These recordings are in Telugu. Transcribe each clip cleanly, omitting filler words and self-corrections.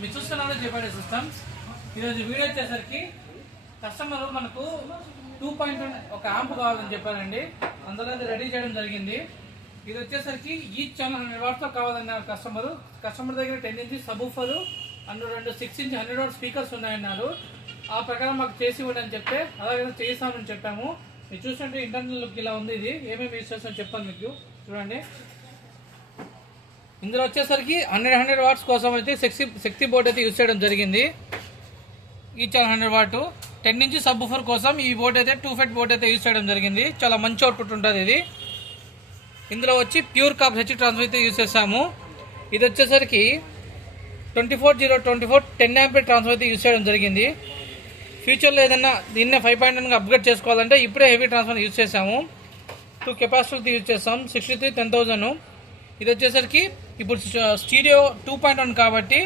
మీరు చూస్తున్నారు జెపడే సిస్టమ్స్. ఈరోజు వీడియో వచ్చేసరికి కస్టమర్ మనకు 2.1 ఒక యాంప్ కావాలని చెప్పారండి. అందులో రెడీ చేయడం జరిగింది. ఇది వచ్చేసరికి ఈచ్ 100 వాట్స్తో కావాలన్నారు కస్టమర్ దగ్గర 10 inch subwoofer and 2 6 inch 100 watt speakers ఉన్నాయన్నారు. ఆ ప్రకారం మాకు చేసి ఇవ్వండి అని చెప్తే అలాగే చేస్తామని చెప్పాము. మీరు చూస్తుంటే ఇంటర్నల్ లుక్ ఇలా ఉంది. ఇది ఏమేమి యూజ్ చేస్తామని చెప్తాను మీకు, చూడండి. ఇందులో వచ్చేసరికి 100 వాట్స్ కోసం అయితే శక్తి బోర్డ్ అయితే యూజ్ చేయడం జరిగింది. ఈచ్ 100 వాట్ 10 ఇంచ్ సబ్-ఊఫర్ కోసం ఈ బోర్డ్ అయితే 2 ఫెట్ బోర్డ్ అయితే యూజ్ చేయడం జరిగింది. చాలా మంచి అవుట్పుట్ ఉంటుంది ఇది. ఇందులో వచ్చి ప్యూర్ కాప్ హెచ్ ట్రాన్స్ఫర్ అయితే యూజ్ చేస్తాము. ఇది వచ్చేసరికి 24024 10 ఆంపియర్ ట్రాన్స్ఫర్ అయితే యూజ్ చేయడం జరిగింది. ఫ్యూచర్లో ఏదైనా దీన్నే 5.1 అప్గ్రేడ్ చేసుకోవాలంటే ఇప్పుడే హెవీ ట్రాన్స్ఫర్ యూజ్ చేసాము. 2 కెపాసిటర్లు యూజ్ చేస్తాం. 63 10,000. ఇది వచ్చేసరికి ఇప్పుడు స్టీరియో 2.1 కాబట్టి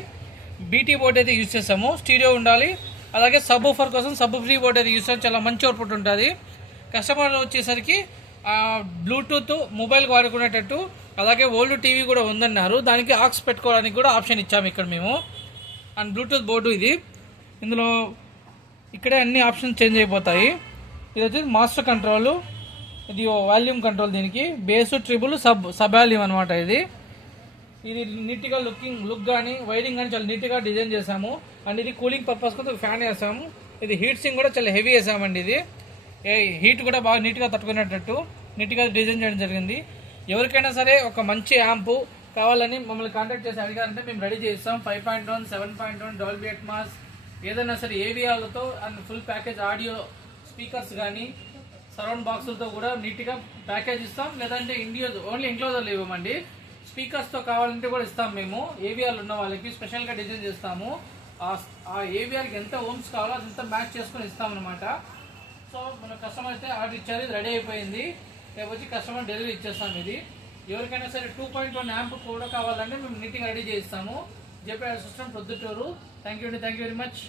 బీటీ బోర్డ్ అయితే యూజ్ చేస్తాము. స్టీరియో ఉండాలి. అలాగే సబ్-ఊఫర్ కోసం సబ్-ఫ్రీ బోర్డ్ అయితే యూజ్ చేస్తాం. చాలా మంచి అవుట్పుట్ ఉంటుంది. కస్టమర్ వచ్చేసరికి బ్లూటూత్ మొబైల్కి వాడుకునేటట్టు, అలాగే ఓల్డ్ టీవీ కూడా ఉందన్నారు. దానికి ఆక్స్ పెట్టుకోవడానికి కూడా ఆప్షన్ ఇచ్చాము ఇక్కడ మేము. అండ్ బ్లూటూత్ బోర్డు ఇది. ఇందులో ఇక్కడే అన్ని ఆప్షన్స్ చేంజ్ అయిపోతాయి. ఇది వచ్చేసి మాస్టర్ కంట్రోల్, ఇది వాల్యూమ్ కంట్రోల్, దీనికి బేస్ ట్రిబుల్ సబ్ వాల్యూమ్ అనమాట. ఇది నీట్గా లుక్ కానీ వైరింగ్ కానీ చాలా నీట్గా డిజైన్ చేసాము. అండ్ ఇది కూలింగ్ పర్పస్ కోసం ఫ్యాన్ వేసాము. ఇది హీట్ సింగ్ కూడా చాలా హెవీ వేసామండి. ఇది హీట్ కూడా బాగా నీట్గా తట్టుకునేటట్టు నీట్గా డిజైన్ చేయడం జరిగింది. ఎవరికైనా సరే ఒక మంచి యాంపు కావాలని మమ్మల్ని కాంటాక్ట్ చేసి అడిగారంటే మేము రెడీ చేస్తాం. 5.1 7.1 డాల్బీ అట్మాస్ ఏదైనా సరే ఏవిఆర్లతో and full package audio speakers కానీ సరౌండ్ బాక్సులతో కూడా నీట్గా ప్యాకేజ్ ఇస్తాం. లేదంటే ఓన్లీ ఇంక్లోజర్లు ఇవ్వమండి. స్పీకర్స్తో కావాలంటే కూడా ఇస్తాం. మేము ఏవిఆర్లు ఉన్న వాళ్ళకి స్పెషల్గా డిజైన్ చేస్తాము. ఆ ఏవిఆర్కి ఎంత ఓమ్స్ కావాలో అదంతా మ్యాచ్ చేసుకొని ఇస్తామన్నమాట. సో మన కస్టమర్ అయితే ఆర్డర్ ఇచ్చారు, ఇది రెడీ అయిపోయింది. రేపు వచ్చి కస్టమర్ డెలివరీ ఇచ్చేస్తాం. ఇది ఎవరికైనా సరే 2.1 యాంప్ కూడా కావాలంటే మేము నీట్గా రెడీ చేయిస్తాము. జెపడే system Proddatur. Thank you very much.